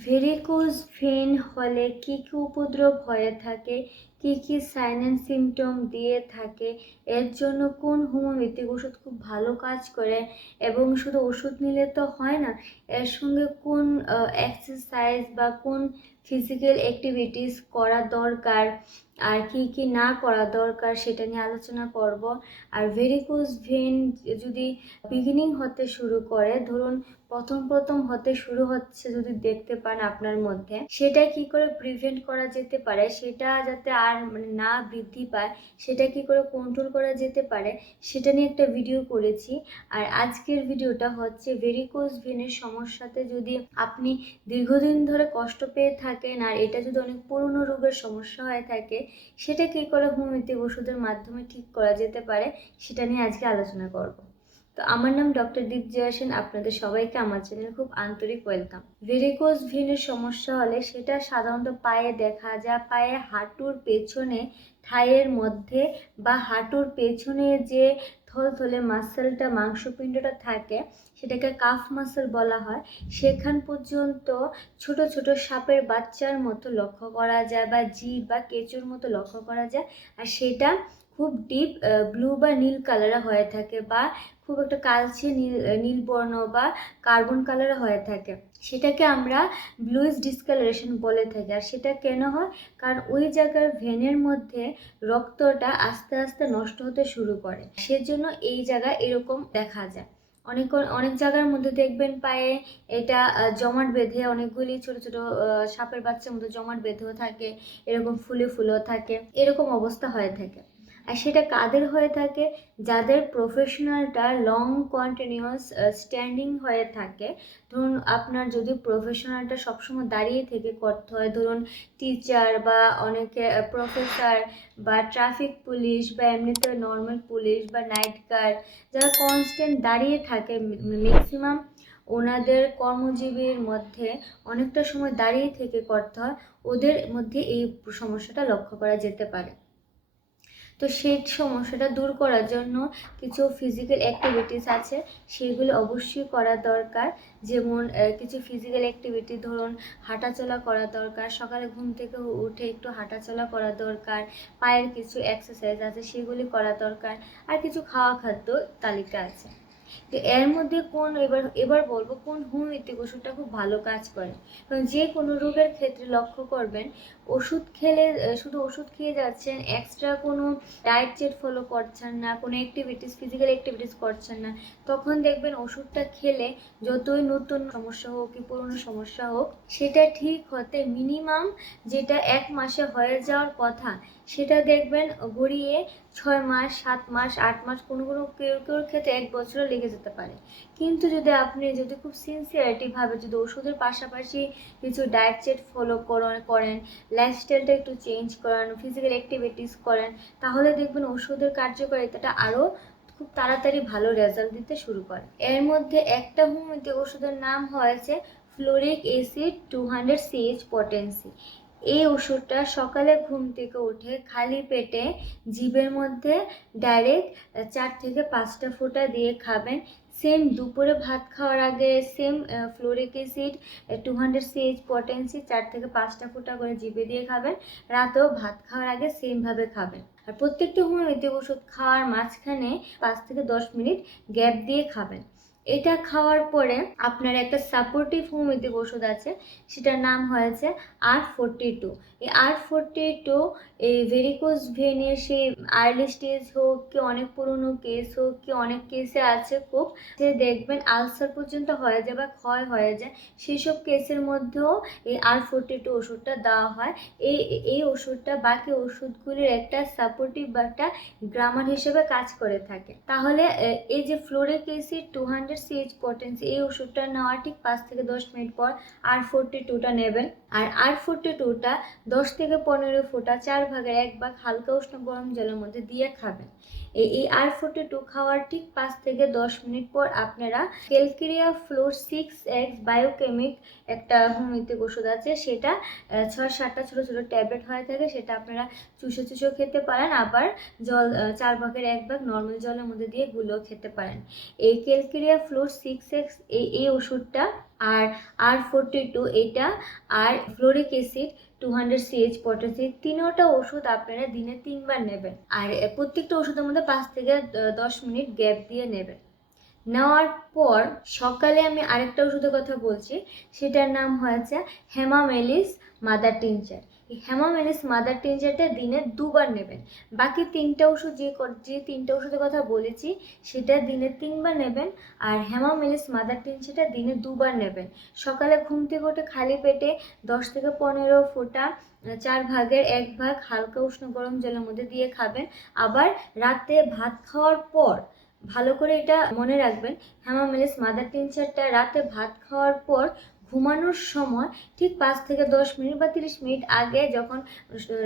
Varicose when হলে কি কি উপদ্রব হয়ে থাকে, কি কি সাইন অ্যান্ড সিমটম দিয়ে থাকে, এর জন্য কোন হোমিওপ্যাথিক ওষুধ খুব ভালো কাজ করে এবং শুধু ওষুধ নিলে তো হয় না, এর সঙ্গে কোন এক্সারসাইজ বা কোন ফিজিক্যাল অ্যাক্টিভিটিস করা দরকার আর কি কি না করা দরকার সেটা নিয়ে আলোচনা করব। আর ভেরিকোজ ভেন যদি বিগিনিং হতে শুরু করে, ধরুন প্রথম প্রথম হতে শুরু হচ্ছে যদি দেখতে পান আপনার মধ্যে, সেটা কি করে প্রিভেন্ট করা যেতে পারে? সেটা যাতে আর মানে না বৃদ্ধি পায়, সেটা কি করে কন্ট্রোল করা যেতে পারে? সেটা নিয়ে একটা ভিডিও করেছি। আর আজকের ভিডিওটা হচ্ছে ভেরিকোজ ভেনের সমস্যাতে যদি আপনি দীর্ঘদিন ধরে কষ্ট পেয়ে থাকেন আর এটা যদি অনেক পুরনো রোগের সমস্যা হয়ে থাকে, সেটা কী করে হোমিওপ্যাথিক ওষুধের মাধ্যমে ঠিক করা যেতে পারে? সেটা নিয়ে আজকে আলোচনা করব। তো আমার নাম ডক্টর দীপ জয়া সেন আপনাদের সবাইকে আমার চ্যানেলে খুব আন্তরিক ওয়েলকাম। ভেরিকোজ ভেনের সমস্যা হলে সেটা সাধারণত পায়ে দেখা যায় পায়ে হাঁটুর পেছনে থাইয়ের মধ্যে বা হাঁটুর পেছনে যে থলথলে মাসেলটা, মাংসপিণ্ডটা থাকে, সেটাকে কাফ মাসেল বলা হয়। সেখান পর্যন্ত ছোট ছোট সাপের বাচ্চার মতো লক্ষ্য করা যায় বা জি বা কেঁচোর মতো লক্ষ্য করা যায়। আর সেটা খুব ডিপ ব্লু বা নীল কালারে হয়ে থাকে বা খুব একটা কালচে নীল নীল বর্ণ বা কার্বন কালারে হয়ে থাকে। সেটাকে আমরা ব্লুইস ডিসকালারেশন বলে থাকি। আর সেটা কেন হয়? কারণ ওই জায়গার ভেনের মধ্যে রক্তটা আস্তে আস্তে নষ্ট হতে শুরু করে। সেজন্য এই জায়গায় এরকম দেখা যায়। অনেক অনেক জায়গার মধ্যে দেখবেন পায়ে এটা জমাট বেঁধে অনেকগুলি ছোট ছোট সাপের বাচ্চার মতো জমাট বেঁধেও থাকে। এরকম ফুলে ফুলেও থাকে। এরকম অবস্থা হয়ে থাকে। আর সেটা কাদের হয়ে থাকে? যাদের প্রফেশনালটা লং কন্টিনিউয়াস স্ট্যান্ডিং হয়ে থাকে। ধরুন আপনার যদি প্রফেশনালটা সবসময় দাঁড়িয়ে থেকে করতে হয়, ধরুন টিচার বা অনেকে প্রফেসর বা ট্রাফিক পুলিশ বা এমনিতে নর্মাল পুলিশ বা নাইট গার্ড যারা কনস্ট্যান্ট দাঁড়িয়ে থাকে ম্যাক্সিমাম ওনাদের কর্মজীবীর মধ্যে অনেকটা সময় দাঁড়িয়ে থেকে করতে হয়, ওদের মধ্যে এই সমস্যাটা লক্ষ্য করা যেতে পারে। তো সেই সমস্যাটা দূর করার জন্য কিছু ফিজিক্যাল অ্যাক্টিভিটিস আছে, সেগুলো অবশ্যই করা দরকার। যেমন কিছু ফিজিক্যাল অ্যাক্টিভিটি ধরুন হাঁটাচলা করা দরকার, সকালে ঘুম থেকে উঠে একটু হাঁটাচলা করা দরকার, পায়ের কিছু এক্সারসাইজ আছে, সেগুলি করা দরকার, আর কিছু খাওয়া খাদ্য তালিকা আছে। তো এর মধ্যে কোন, এবার এবার বলব কোন হোমিওপ্যাথিক ওষুধটা খুব ভালো কাজ করে। কারণ যে কোনো রোগের ক্ষেত্রে লক্ষ্য করবেন, ওষুধ খেলে শুধু ওষুধ খেয়ে যাচ্ছেন এক্সট্রা কোনো ডায়েট চেট ফলো করছেন না, কোনো অ্যাক্টিভিটিস ফিজিক্যাল অ্যাক্টিভিটিস করছেন না, তখন দেখবেন ওষুধটা খেলে যতই নতুন সমস্যা হোক কি পুরনো সমস্যা হোক, সেটা ঠিক হতে মিনিমাম যেটা এক মাসে হয়ে যাওয়ার কথা সেটা দেখবেন গড়িয়ে ছয় মাস, সাত মাস, আট মাস কোনো কোনো কেউ কেউ ক্ষেত্রে এক বছরও লেগে যেতে পারে। কিন্তু যদি আপনি যদি খুব সিনসিয়ারিটিভাবে যদি ওষুধের পাশাপাশি কিছু ডায়েট চেট ফলো করেন লাইফস্টাইলটা একটু চেঞ্জ করেন ফিজিক্যাল অ্যাক্টিভিটিস করেন, তাহলে দেখবেন ওষুধের কার্যকারিতাটা আরও খুব তাড়াতাড়ি ভালো রেজাল্ট দিতে শুরু করে। এর মধ্যে একটা হোমিওপ্যাথি ওষুধের নাম হয়েছে fluoric acid two hundred CH potency এই ওষুধটা সকালে ঘুম থেকে উঠে খালি পেটে জিভের মধ্যে ডাইরেক্ট চার থেকে পাঁচটা ফোঁটা দিয়ে খাবেন। সেম দুপুরে ভাত খাওয়ার আগে same fluoric acid two hundred CH potency চার থেকে পাঁচটা ফোঁটা করে জিভে দিয়ে খাবেন। রাতেও ভাত খাওয়ার আগে সেমভাবে খাবেন। আর প্রত্যেকটা হোমিওপ্যাথিক ওষুধ খাওয়ার মাঝখানে পাঁচ থেকে দশ মিনিট গ্যাপ দিয়ে খাবেন। এটা খাওয়ার পরে আপনার একটা সাপোর্টিভ হোমিওপ্যাথিক ওষুধ আছে, সেটার নাম হয়েছে আর ফোরটি টু এই আর ফোরটি টু এই ভেরিকোজ ভেনের সেই আর্লি স্টেজ হোক কি অনেক পুরনো কেস হোক কি অনেক কেসে আছে খুব, যে দেখবেন আলসার পর্যন্ত হয়ে যায় বা ক্ষয় হয়ে যায় সেই সব কেসের মধ্যেও এই আর ফোরটি টু ওষুধটা দেওয়া হয়। এই এই ওষুধটা বাকি ওষুধগুলির একটা সাপোর্টিভ বা একটা গ্রামার হিসেবে কাজ করে থাকে। তাহলে এই যে fluoric acid two hundred hundred CH potency এই ওষুধটা নেওয়ার ঠিক পাঁচ থেকে দশ মিনিট পর আর ফোরটি টুটা নেবেন। আর আর ফোরটি টুটা দশ থেকে পনেরো ফোঁটা চার ভাগের এক ভাগ হালকা উষ্ণ গরম জলের মধ্যে দিয়ে খাবেন। এই আর ফোর্টি টু খাওয়ার ঠিক পাঁচ থেকে দশ মিনিট পর আপনারা calcarea fluor six X biochemic একটা হোমিওপ্যাথিক ওষুধ আছে, সেটা ছয় সাতটা ছোটো ছোটো ট্যাবলেট হয়ে থাকে, সেটা আপনারা চুষে চুষেও খেতে পারেন, আবার জল চার ভাগের এক ভাগ নর্মাল জলের মধ্যে দিয়ে গুলো খেতে পারেন। এই ক্যালকেরিয়া ফ্লোর সিক্স এক্স এই ওষুধটা আর আর ফোরটি টু এটা আর fluoric acid two hundred CH potency তিনোটা ওষুধ আপনারা দিনে তিনবার নেবেন। আর প্রত্যেকটা ওষুধের মধ্যে পাঁচ থেকে দশ মিনিট গ্যাপ দিয়ে নেবেন। নেওয়ার পর সকালে আমি আরেকটা ওষুধের কথা বলছি, সেটার নাম হয়েছে hamamelis mother tincture. Hamamelis mother টিনচারটা দিনে দুবার নেবেন। বাকি তিনটা ওষুধ যে যে তিনটা ওষুধের কথা বলেছি, সেটা দিনে তিনবার নেবেন আর হেমামেলিস মাদার টিনচারটা দিনে দুবার নেবেন। সকালে ঘুম থেকে উঠে খালি পেটে দশ থেকে পনেরো ফোঁটা চার ভাগের এক ভাগ হালকা উষ্ণ গরম জলের মধ্যে দিয়ে খাবেন। আবার রাতে ভাত খাওয়ার পর ভালো করে এটা মনে রাখবেন হ্যামামেলিস মাদার টিনচারটা রাতে ভাত খাওয়ার পর ঘুমানোর সময় ঠিক পাঁচ থেকে দশ মিনিট বা তিরিশ মিনিট আগে যখন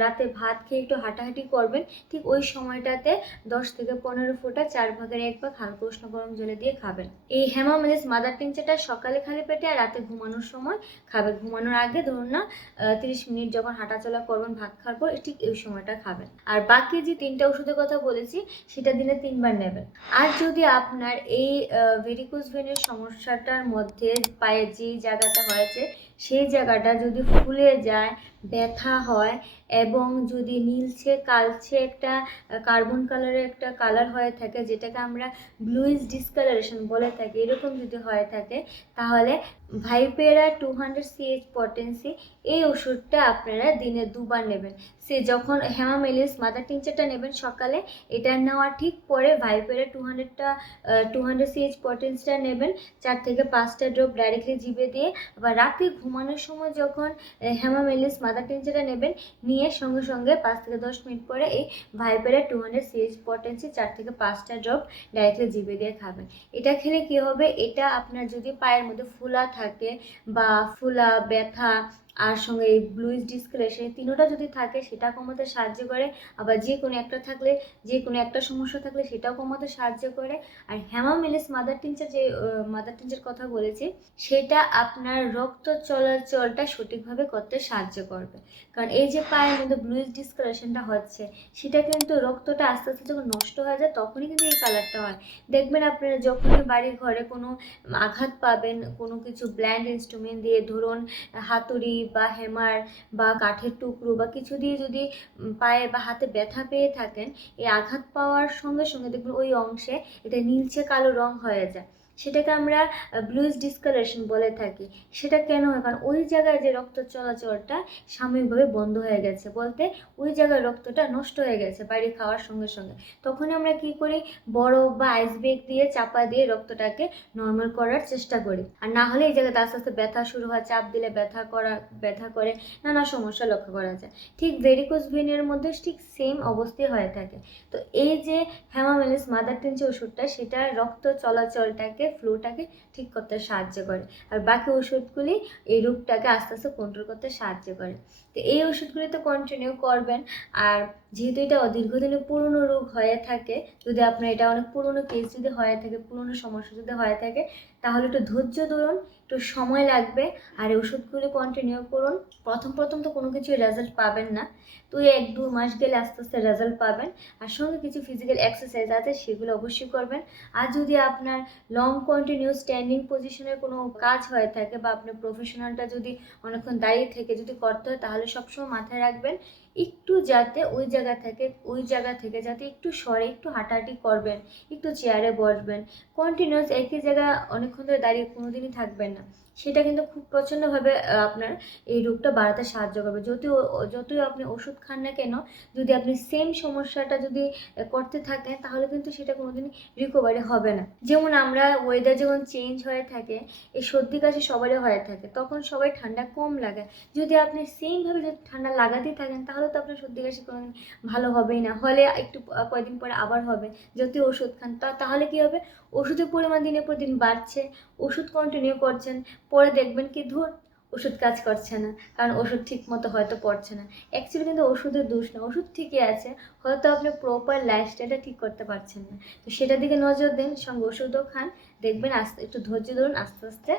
রাতে ভাত খেয়ে একটু হাঁটাহাঁটি করবেন, ঠিক ওই সময়টাতে দশ থেকে পনেরো ফোঁটা চার ভাগের এক ভাগ হালকা উষ্ণ গরম জলে দিয়ে খাবেন। এই হ্যামামেলিস মাদার টিনচারটা সকালে খালি পেটে আর রাতে ঘুমানোর সময় খাবে। ঘুমানোর আগে ধরুন না তিরিশ মিনিট যখন হাঁটাচলা করবেন, ভাত খাওয়ার পর ঠিক এই সময়টা খাবেন। আর বাকি যে তিনটা ওষুধের কথা বলেছি, সেটা দিনে তিনবার নেবেন। আর যদি আপনার এই ভেরিকোজ ভেনের সমস্যাটার মধ্যে পায়ে যে জায়গাটা হয়েছে, সেই জায়গাটা যদি ফুলে যায়, ব্যথা হয় এবং যদি নীলছে, কালছে একটা কার্বন কালারের একটা কালার হয়ে থাকে, যেটাকে আমরা ব্লুইজ ডিসকালারেশন বলে থাকি, এরকম যদি হয়ে থাকে, তাহলে vipera two hundred CH potency এই ওষুধটা আপনারা দিনে দুবার নেবেন। সে যখন হেমামেলিস মাদার টিনচারটা নেবেন সকালে, এটা নেওয়ার ঠিক পরে ভাইপেরা টু হান্ড্রেডটা টু হান্ড্রেড সিএইচ পটেন্সটা নেবেন, চার থেকে পাঁচটা ড্রপ ডাইরেক্টলি জিভে দিয়ে, আবার রাতে ঘুমানোর সময় যখন হেমামেলিস মাদার টিনচারটা নেবেন, নিয়ে সঙ্গে সঙ্গে পাঁচ থেকে দশ মিনিট পরে এই vipera two hundred CH potency চার থেকে পাঁচটা ড্রপ ডাইরেক্টলি জিভে দিয়ে খাবেন। এটা খেলে কি হবে? এটা আপনার যদি পায়ের মধ্যে ফুলা থাকে বা ফুলা ব্যথা আর সঙ্গে এই ব্লুইজ ডিসক্রেশন এই তিনোটা যদি থাকে সেটা কমাতে সাহায্য করে। আবার যে কোনো একটা থাকলে, যে কোনো একটা সমস্যা থাকলে, সেটাও কমাতে সাহায্য করে। আর হ্যামা হ্যামামেলিস মাদার টিনচার যে মাদার টিনচার কথা বলেছি, সেটা আপনার রক্ত চলাচলটা সঠিকভাবে করতে সাহায্য করবে। কারণ এই যে পায়ের মধ্যে ব্লুইজ ডিসকালেশনটা হচ্ছে, সেটা কিন্তু রক্তটা আস্তে আস্তে যখন নষ্ট হয়ে যায়, তখনই কিন্তু এই কালারটা হয়। দেখবেন আপনারা যখনই বাড়ি ঘরে কোনো আঘাত পাবেন, কোনো কিছু ব্ল্যান্ড ইনস্ট্রুমেন্ট দিয়ে ধরুন, হাতুড়ি বা হ্যামার বা কাঠের টুকরো বা কিছু দিয়ে যদি পায়ে বা হাতে ব্যথা পেয়ে থাকেন, এই আঘাত পাওয়ার সঙ্গে সঙ্গে দেখবেন ওই অংশে এটা নীলচে কালো রং হয়ে যায়। সেটাকে আমরা ব্লুইজ ডিসকালেশন বলে থাকি। সেটা কেন হয়? কারণ ওই জায়গায় যে রক্ত চলাচলটা সাময়িকভাবে বন্ধ হয়ে গেছে বলতে, ওই জায়গায় রক্তটা নষ্ট হয়ে গেছে বাইরে খাওয়ার সঙ্গে সঙ্গে। তখন আমরা কি করি? বরফ বা আইস বেগ দিয়ে, চাপা দিয়ে রক্তটাকে নর্মাল করার চেষ্টা করি। আর না হলে এই জায়গাতে আস্তে আস্তে ব্যথা শুরু হয়, চাপ দিলে ব্যথা করা, ব্যথা করে, নানা সমস্যা লক্ষ্য করা যায়। ঠিক ভেরিকোজ ভেনের মধ্যে ঠিক সেম অবস্থায় হয়ে থাকে। তো এই যে হ্যামামেলিস মাদার টেন যে ওষুধটা, সেটা রক্ত চলাচলটাকে ফ্লোটাকে ঠিক করতে সাহায্য করে। আর বাকি ওষুধগুলি এই রোগটাকে আস্তে আস্তে কন্ট্রোল করতে সাহায্য করে। তো এই ওষুধগুলি তো কন্টিনিউ করবেন। আর যেহেতু এটা দীর্ঘদিনের পুরনো রোগ হয়ে থাকে, যদি আপনার এটা অনেক পুরনো কেস যদি হয়ে থাকে, পুরনো সমস্যা যদি হয়ে থাকে, তাহলে একটু ধৈর্য ধরুন, একটু সময় লাগবে, আর ওষুধগুলি কন্টিনিউ করুন। প্রথম প্রথম তো কোনো কিছু রেজাল্ট পাবেন না। তো এক, দু মাস গেলে আস্তে আস্তে রেজাল্ট পাবেন, আর সঙ্গে কিছু ফিজিক্যাল এক্সারসাইজ আছে, সেগুলো অবশ্যই করবেন। আর যদি আপনার লং কন্টিনিউ স্ট্যান্ডিং পজিশনের কোনো কাজ হয়ে থাকে বা আপনার প্রফেশনালটা যদি অনেকক্ষণ দাঁড়িয়ে থেকে, যদি করতে হয়, তাহলে সবসময় মাথায় রাখবেন, একটু যাতে ওই জায়গা থেকে, ওই জায়গা থেকে যাতে একটু সরে, একটু হাঁটাহাঁটি করবেন, একটু চেয়ারে বসবেন। কন্টিনিউস একই জায়গায় অনেকক্ষণ ধরে দাঁড়িয়ে কোনোদিনই থাকবেন না। সেটা কিন্তু খুব প্রচণ্ডভাবে আপনার এই রোগটা বাড়াতে সাহায্য করবে। যতই ও- ও- যতই আপনি ওষুধ খান না কেন যদি আপনি সেম সমস্যাটা যদি করতে থাকেন তাহলে কিন্তু সেটা কোনোদিনই রিকভারি হবে না। যেমন আমরা ওয়েদার যখন চেঞ্জ হয়ে থাকে এই সর্দি কাশি সবারই হয়ে থাকে তখন সবাই ঠান্ডা কম লাগে। যদি আপনি সেমভাবে যদি ঠান্ডা লাগাতেই থাকেন তাহলে তো আপনার সর্দি কাশি কোনোদিন ভালো হবেই না। হলে একটু আহ, কয়দিন পরে আবার হবে। যতই ওষুধ খান তাহলে কি হবে? ওষুধের পরিমাণ দিনের পর দিন বাড়ছে, ওষুধ কন্টিনিউ করছেন, পরে দেখবেন কি ধুর, ওষুধ কাজ করছে না, কারণ ওষুধ ঠিক মতো হয়তো পড়ছে না। অ্যাকচুয়ালি কিন্তু ওষুধের দোষ না, ওষুধ ঠিকই আছে, হয়তো আপনি প্রপার লাইফস্টাইলটা ঠিক করতে পারছেন না। তো সেটার দিকে নজর দিন, সঙ্গে ওষুধও খান, দেখবেন আস্তে, একটু ধৈর্য ধরুন, আস্তে আস্তে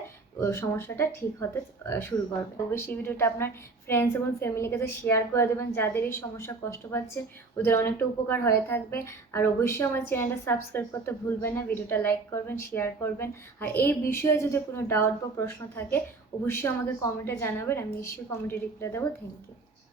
সমস্যাটা ঠিক হতে শুরু করবে। অবশ্যই ভিডিওটা আপনার ফ্রেন্ডস এবং ফ্যামিলির কাছে শেয়ার করে দেবেন। যাদের এই সমস্যা কষ্ট পাচ্ছে, ওদের অনেকটা উপকার হয়ে থাকবে। আর অবশ্যই আমার চ্যানেলটা সাবস্ক্রাইব করতে ভুলবেন না, ভিডিওটা লাইক করবেন শেয়ার করবেন। আর এই বিষয়ে যদি কোনো ডাউট বা প্রশ্ন থাকে, অবশ্যই আমাকে কমেন্টে জানাবেন। আমি নিশ্চয়ই কমেন্টে রিপ্লাই দেবো। Thank you